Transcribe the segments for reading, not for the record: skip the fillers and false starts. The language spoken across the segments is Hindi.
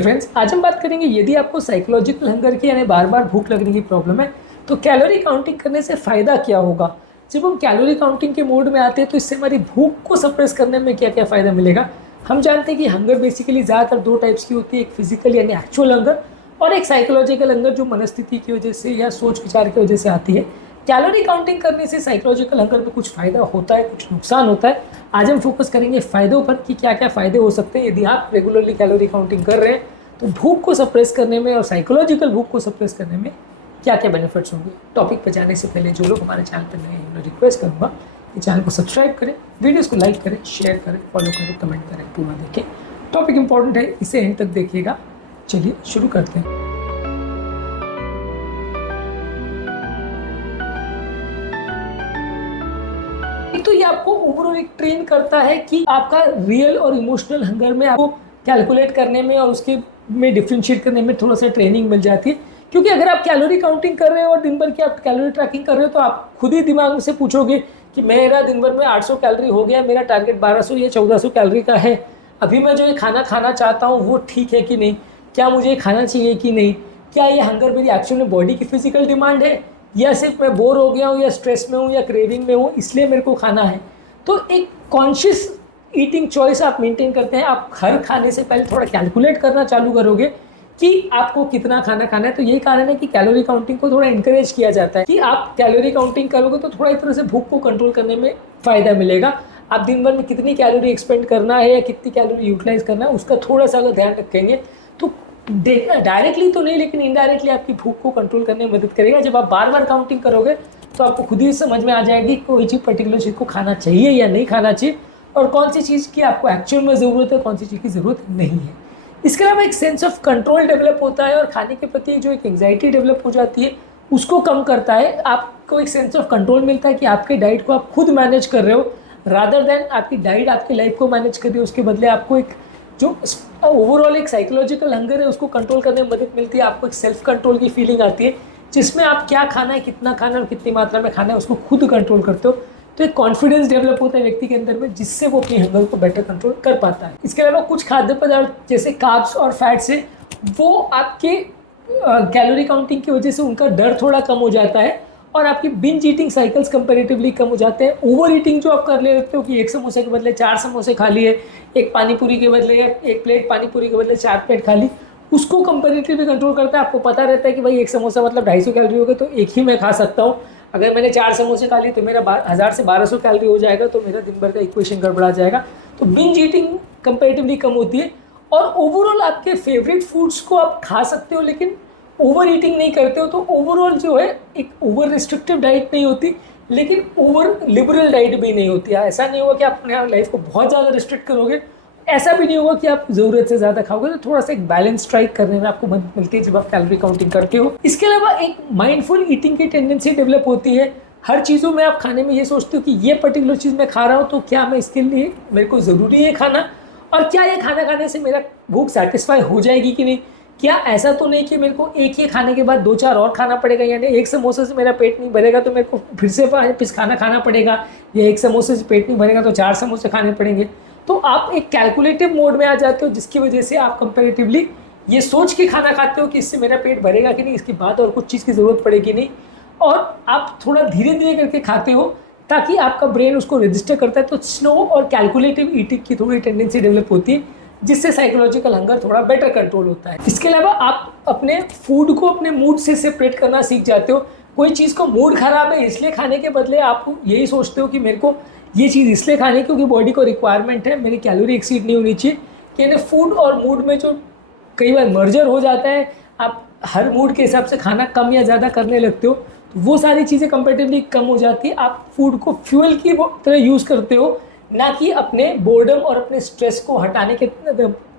फ्रेंड्स, आज हम बात करेंगे यदि आपको साइकोलॉजिकल हंगर की यानी बार बार भूख लगने की प्रॉब्लम है तो कैलोरी काउंटिंग करने से फ़ायदा क्या होगा। जब हम कैलोरी काउंटिंग के मोड में आते हैं तो इससे हमारी भूख को सप्रेस करने में क्या क्या फ़ायदा मिलेगा। हम जानते हैं कि हंगर बेसिकली ज़्यादातर दो टाइप्स की होती है, एक फिजिकल यानी एक्चुअल हंगर और एक साइकोलॉजिकल हंगर जो मनस्थिति की वजह से या सोच विचार की वजह से आती है। कैलोरी काउंटिंग करने से साइकोलॉजिकल हंगर में कुछ फ़ायदा होता है, कुछ नुकसान होता है। आज हम फोकस करेंगे फ़ायदों पर कि क्या क्या फ़ायदे हो सकते हैं यदि आप रेगुलरली कैलोरी काउंटिंग कर रहे हैं तो भूख को सप्रेस करने में और साइकोलॉजिकल भूख को सप्रेस करने में क्या क्या बेनिफिट्स होंगे। टॉपिक पर जाने से पहले जो लोग हमारे चैनल पर नए हैं उन्हें रिक्वेस्ट करूँगा कि चैनल को सब्सक्राइब करें, वीडियोस को लाइक करें, शेयर करें, फॉलो करें, कमेंट करें, पूरा देखें। टॉपिक इंपॉर्टेंट है, इसे एंड तक देखिएगा। चलिए शुरू करते हैं। तो ये आपको ओवरऑल एक ट्रेन करता है कि आपका रियल और इमोशनल हंगर में आपको कैलकुलेट करने में और उसके में डिफ्रेंशिएट करने में थोड़ा सा ट्रेनिंग मिल जाती है। क्योंकि अगर आप कैलोरी काउंटिंग कर रहे हो और दिन भर की आप कैलोरी ट्रैकिंग कर रहे हो तो आप खुद ही दिमाग से पूछोगे कि मेरा दिन भर में 800 कैलोरी हो गया, मेरा टारगेट 1200 या 1400 कैलोरी का है, अभी मैं जो ये खाना खाना चाहता हूँ वो ठीक है कि नहीं, क्या मुझे खाना चाहिए कि नहीं, क्या ये हंगर मेरी एक्चुअली बॉडी की फिजिकल डिमांड है या सिर्फ मैं बोर हो गया हूँ या स्ट्रेस में हूँ या क्रेविंग में हूँ इसलिए मेरे को खाना है। तो एक कॉन्शियस ईटिंग चॉइस आप मेंटेन करते हैं। आप हर खाने से पहले थोड़ा कैलकुलेट करना चालू करोगे कि आपको कितना खाना खाना है। तो यही कारण है कि कैलोरी काउंटिंग को थोड़ा इंकरेज किया जाता है कि आप कैलोरी काउंटिंग करोगे तो थोड़ा इस तरह से भूख को कंट्रोल करने में फ़ायदा मिलेगा। आप दिन भर में कितनी कैलोरी एक्सपेंड करना है या कितनी कैलोरी यूटिलाइज करना है उसका थोड़ा सा अगर ध्यान रखेंगे तो देखना डायरेक्टली तो नहीं लेकिन इनडायरेक्टली आपकी भूख को कंट्रोल करने में मदद करेगा। जब आप बार बार काउंटिंग करोगे तो आपको खुद ही समझ में आ जाएगी कोई चीज़ पर्टिकुलर चीज़ को खाना चाहिए या नहीं खाना चाहिए और कौन सी चीज़ की आपको एक्चुअल में ज़रूरत है, कौन सी चीज़ की ज़रूरत नहीं है। इसके अलावा एक सेंस ऑफ कंट्रोल डेवलप होता है और खाने के प्रति जो एक एंग्जाइटी डेवलप हो जाती है उसको कम करता है। आपको एक सेंस ऑफ कंट्रोल मिलता है कि आपके डाइट को आप खुद मैनेज कर रहे हो रादर देन आपकी डाइट आपकी लाइफ को मैनेज कर रही है। उसके बदले आपको एक जो ओवरऑल एक साइकोलॉजिकल हंगर है उसको कंट्रोल करने में मदद मिलती है। आपको एक सेल्फ कंट्रोल की फीलिंग आती है जिसमें आप क्या खाना है, कितना खाना है और कितनी मात्रा में खाना है उसको खुद कंट्रोल करते हो। तो एक कॉन्फिडेंस डेवलप होता है व्यक्ति के अंदर में जिससे वो अपनी हंगर को बेटर कंट्रोल कर पाता है। इसके अलावा कुछ खाद्य पदार्थ जैसे कार्ब्स और फैट्स है वो आपके कैलोरी काउंटिंग की वजह से उनका डर थोड़ा कम हो जाता है और आपकी बिंज ईटिंग साइकिल्स कंपैरेटिवली कम हो जाते हैं। ओवर ईटिंग जो आप कर ले रहे हो कि एक समोसे के बदले 4 समोसे खा लिए, एक पानी पूरी के बदले या एक प्लेट पानी पूरी के बदले 4 प्लेट खा ली, उसको कंपैरेटिवली कंट्रोल करता है। आपको पता रहता है कि भाई एक समोसा मतलब 250 कैलोरी हो गए तो एक ही मैं खा सकता हूँ। अगर मैंने 4 समोसे खा लिए तो मेरा 1000 से 1200 कैलोरी हो जाएगा तो मेरा दिन भर का इक्वेशन गड़बड़ा जाएगा। तो बिंज ईटिंग कंपैरेटिवली कम होती है और ओवरऑल आपके फेवरेट फूड्स को आप खा सकते हो लेकिन ओवर ईटिंग नहीं करते हो। तो ओवरऑल जो है एक ओवर रिस्ट्रिक्टिव डाइट नहीं होती लेकिन ओवर लिबरल डाइट भी नहीं होती है। ऐसा नहीं होगा कि आप अपने लाइफ को बहुत ज़्यादा रिस्ट्रिक्ट करोगे, ऐसा भी नहीं होगा कि आप ज़रूरत से ज़्यादा खाओगे। तो थोड़ा सा एक बैलेंस स्ट्राइक करने में आपको मदद मिलती है जब आप कैलोरी काउंटिंग करते हो। इसके अलावा एक माइंडफुल ईटिंग की टेंडेंसी डेवलप होती है। हर चीज़ों में आप खाने में ये सोचते हो कि ये पर्टिकुलर चीज़ मैं खा रहा हूँ तो क्या मैं इसके लिए मेरे को ज़रूरी है खाना और क्या ये खाना खाने से मेरा भूख सेटिस्फाई हो जाएगी कि नहीं। क्या ऐसा तो नहीं कि मेरे को एक ही खाने के बाद 2-4 और खाना पड़ेगा, यानी एक समोसे से मेरा पेट नहीं भरेगा तो मेरे को फिर से वापस खाना खाना पड़ेगा या एक समोसे से पेट नहीं भरेगा तो 4 समोसे खाने पड़ेंगे। तो आप एक कैलकुलेटिव मोड में आ जाते हो जिसकी वजह से आप कंपैरेटिवली ये सोच के खाना खाते हो कि इससे मेरा पेट भरेगा कि नहीं, इसके बाद और कुछ चीज़ की ज़रूरत पड़ेगी नहीं, और आप थोड़ा धीरे धीरे करके खाते हो ताकि आपका ब्रेन उसको रजिस्टर करता है। तो स्लो और कैलकुलेटिव ईटिंग की थोड़ी टेंडेंसी डेवलप होती है जिससे साइकोलॉजिकल हंगर थोड़ा बेटर कंट्रोल होता है। इसके अलावा आप अपने फूड को अपने मूड से सेपरेट करना सीख जाते हो। कोई चीज़ को मूड ख़राब है इसलिए खाने के बदले आप यही सोचते हो कि मेरे को ये चीज़ इसलिए खानी क्योंकि बॉडी को रिक्वायरमेंट है, मेरी कैलोरी एक्सीड नहीं होनी चाहिए। कि फूड और मूड में जो कई बार मर्जर हो जाता है, आप हर मूड के हिसाब से खाना कम या ज़्यादा करने लगते हो तो वो सारी चीज़ें कंपैरेटिवली कम हो जाती है। आप फूड को फ्यूल की तरह यूज़ करते हो ना कि अपने बोर्डम और अपने स्ट्रेस को हटाने के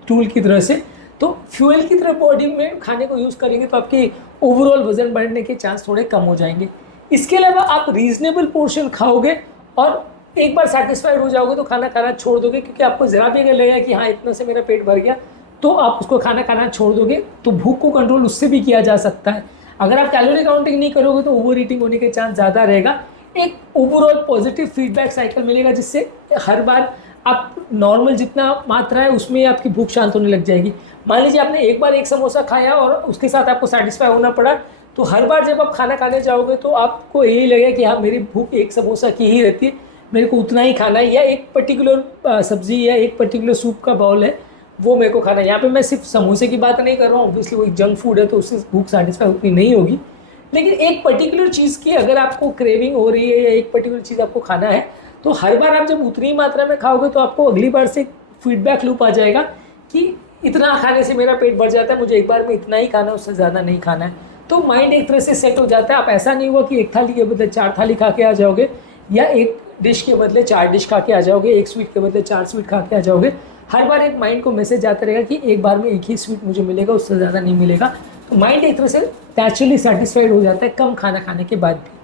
टूल की तरह से। तो फ्यूल की तरह बॉडी में खाने को यूज़ करेंगे तो आपके ओवरऑल वज़न बढ़ने के चांस थोड़े कम हो जाएंगे। इसके अलावा आप रीजनेबल पोर्शन खाओगे और एक बार सेटिस्फाइड हो जाओगे तो खाना खाना छोड़ दोगे क्योंकि आपको ज़रा भी अगर लगेगा कि हाँ इतना से मेरा पेट भर गया तो आप उसको खाना खाना छोड़ दोगे। तो भूख को कंट्रोल उससे भी किया जा सकता है। अगर आप कैलोरी काउंटिंग नहीं करोगे तो ओवर ईटिंग होने के चांस ज़्यादा रहेगा। एक ओवरऑल पॉजिटिव फीडबैक साइकिल मिलेगा जिससे हर बार आप नॉर्मल जितना मात्रा है उसमें आपकी भूख शांत होने लग जाएगी। मान लीजिए आपने एक बार एक समोसा खाया और उसके साथ आपको सेटिस्फाई होना पड़ा, तो हर बार जब आप खाना खाने जाओगे तो आपको यही लगेगा कि हाँ मेरी भूख एक समोसा की ही रहती है, मेरे को उतना ही खाना है, या एक पर्टिकुलर सब्जी या एक पर्टिकुलर सूप का बाउल है वो मेरे को खाना है। यहाँ पे मैं सिर्फ समोसे की बात नहीं कर रहा हूँ, ऑब्वियसली वो एक जंक फूड है तो उससे भूख सेटिस्फाई उतनी नहीं होगी, लेकिन एक पर्टिकुलर चीज़ की अगर आपको क्रेविंग हो रही है या एक पर्टिकुलर चीज़ आपको खाना है, तो हर बार आप जब उतनी मात्रा में खाओगे तो आपको अगली बार से फीडबैक लूप आ जाएगा कि इतना खाने से मेरा पेट भर जाता है, मुझे एक बार में इतना ही खाना है, उससे ज़्यादा नहीं खाना है। तो माइंड एक तरह से सेट हो जाता है। आप ऐसा नहीं हुआ कि एक थाली के बदले 4 थाली खा के आ जाओगे, या एक डिश के बदले 4 डिश खा के आ जाओगे, एक स्वीट के बदले 4 स्वीट खा के आ जाओगे। हर बार एक माइंड को मैसेज जाता रहेगा कि एक बार में एक ही स्वीट मुझे मिलेगा, उससे ज़्यादा नहीं मिलेगा। तो माइंड एक तरह से नेचुरली सेटिस्फाइड हो जाता है कम खाना खाने के बाद भी।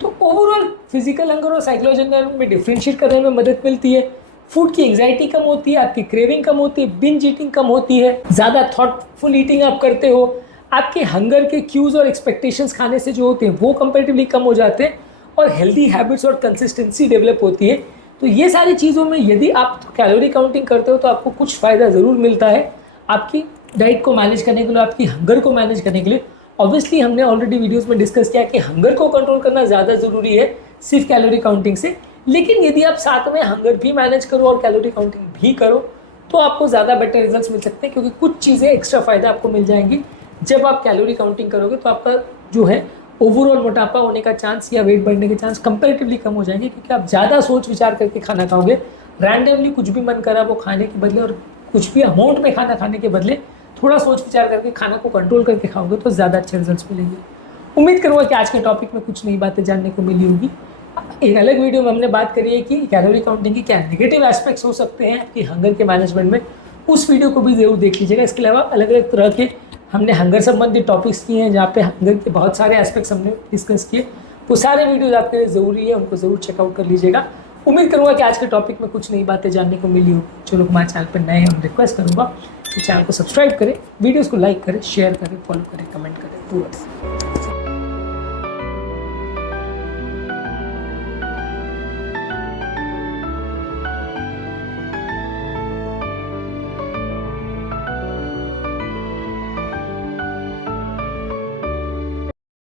तो ओवरऑल फिजिकल हंगर और साइकोलॉजिकल हंगर में डिफ्रेंशिएट करने में मदद मिलती है। फूड की एंग्जाइटी कम होती है, आपकी क्रेविंग कम होती है, बिंज ईटिंग कम होती है, ज़्यादा थॉटफुल ईटिंग आप करते हो, आपके हंगर के क्यूज और एक्सपेक्टेशंस खाने से जो होते हैं वो कंपैरेटिवली कम हो जाते हैं, और हेल्दी हैबिट्स और कंसिस्टेंसी डेवलप होती है। तो ये सारी चीज़ों में यदि आप कैलोरी काउंटिंग करते हो तो आपको कुछ फ़ायदा ज़रूर मिलता है आपकी डाइट को मैनेज करने के लिए, आपकी हंगर को मैनेज करने के लिए। ऑब्वियसली हमने ऑलरेडी वीडियोस में डिस्कस किया कि हंगर को कंट्रोल करना ज़्यादा ज़रूरी है सिर्फ कैलोरी काउंटिंग से, लेकिन यदि आप साथ में हंगर भी मैनेज करो और कैलोरी काउंटिंग भी करो तो आपको ज़्यादा बेटर रिजल्ट्स मिल सकते हैं, क्योंकि कुछ चीज़ें एक्स्ट्रा फ़ायदा आपको मिल जाएंगी जब आप कैलोरी काउंटिंग करोगे। तो आपका जो है ओवरऑल मोटापा होने का चांस या वेट बढ़ने के चांस कंपैरेटिवली कम हो जाएंगे, क्योंकि आप ज़्यादा सोच विचार करके खाना खाओगे। रैंडमली कुछ भी मन करा वो खाने के बदले और कुछ भी अमाउंट में खाना खाने के बदले थोड़ा सोच विचार करके खाना को कंट्रोल करके खाओगे तो ज़्यादा अच्छे रिजल्ट्स मिलेंगे। उम्मीद करूँगा कि आज के टॉपिक में कुछ नई बातें जानने को मिली होगी। एक अलग वीडियो में हमने बात करी है कि कैलोरी काउंटिंग के क्या नेगेटिव एस्पेक्ट्स हो सकते हैं आपकी हंगर के मैनेजमेंट में, उस वीडियो को भी ज़रूर देख लीजिएगा। इसके अलावा अलग अलग तरह के हमने हंगर संबंधित टॉपिक्स किए हैं जहाँ पे हंगर के बहुत सारे एस्पेक्ट्स हमने डिस्कस किए, वो सारे वीडियोज़ आपके लिए ज़रूरी है, उनको ज़रूर चेकआउट कर लीजिएगा। उम्मीद करूँगा कि आज के टॉपिक में कुछ नई बातें जानने को मिली हो। जो लोग हमारे चैनल पर नए हैं, रिक्वेस्ट करूँगा कि चैनल को सब्सक्राइब करें, वीडियोज़ को लाइक करें, शेयर करें, फॉलो करें, कमेंट करें।